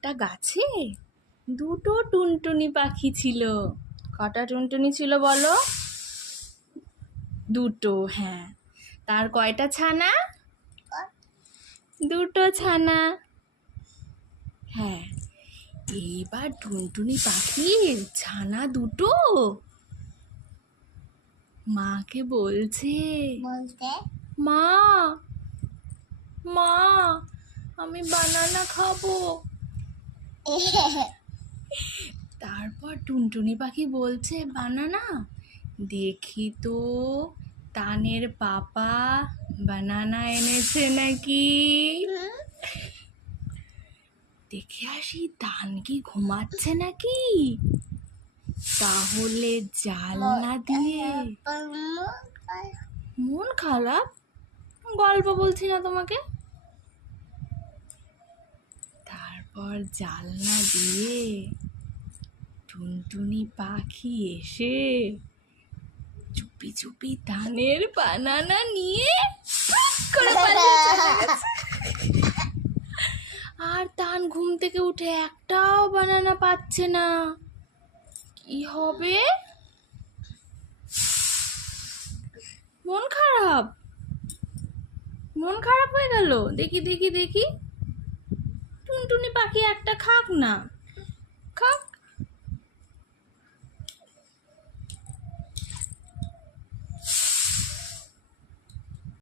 একটা গাছে দুটো টুনটুনি পাখি ছিল। কটা টুনটুনি ছিল বলো? দুটো, হ্যাঁ। তার কয়টা ছানা? দুটো ছানা। হ্যাঁ, এইবার টুনটুনি পাখির ছানা দুটো মাকে বলছে, মা মা আমি বানানা খাবো। তারপর টুনটুনি পাখি বলছে, বানানা? দেখি তো তানের পাপা বানানা এনেছে নাকি। দেখে আসি তান কি ঘুমাচ্ছে নাকি। তাহলে জাল না দিয়ে। মন খারাপ? গল্প বলছি না তোমাকে। তারপর জাল না দিয়ে টুনটুনি পাখি এসে চুপি চুপি ধানের বানানা নিয়ে করে পালিয়ে চলে গেছে। আর তান ঘুম থেকে উঠে একটাও বানানা পাচ্ছে না। কি হবে? মন খারাপ? মন খারাপ হয়ে গেল? দেখি দেখি দেখি, টুনটুনি পাখি একটা খাক না।